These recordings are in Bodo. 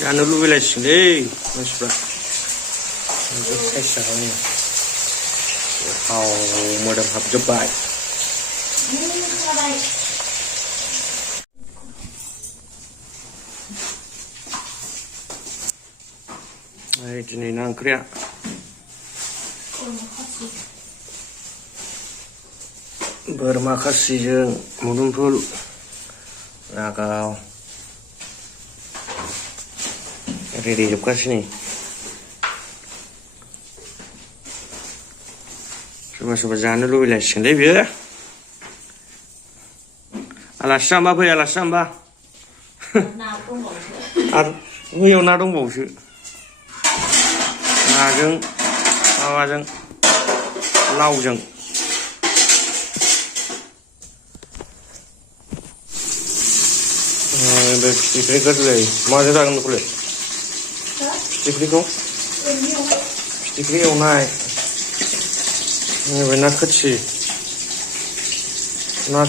जानो लुबैलायसिगोनलै मानसिफ्रा साइज जानानै गोथाव मोदोम हाबजोब्बाय। दिनैना ओंख्रिया बोरमा खासिजों मुदुमफुल रागाव रेडि जोबगासिनो। सोरबा सोरबा जानो लुबैलायसिगोनलै बेयो। आलासि जाम्बा फै, आलासि जाम्बा आरो बैयाव ना दंबावोसो। नाजों माबाजों लावजों बे फिथिख्रि गोरलै माजों जागोन बेखौलाय? फिथिख्रिखौ फिथिख्रि एवनाय नैबे ना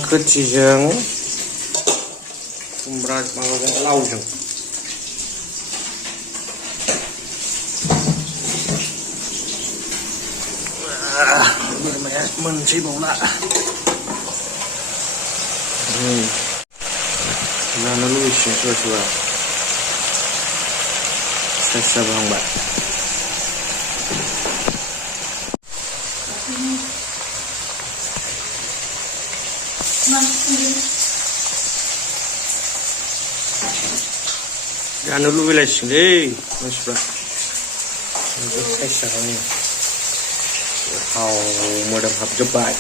खोथिजों खुमब्रा माबाजों लावजों बोरमाया मोनसैबावला। जानो लुबैसिगोन सोरबा सोरबा साइज जाबोहांबाय। जानो लुबैलायसिगोनलै मानसिफ्रा साइज जानानै गोथाव मोदोम हाबजोब्बाय।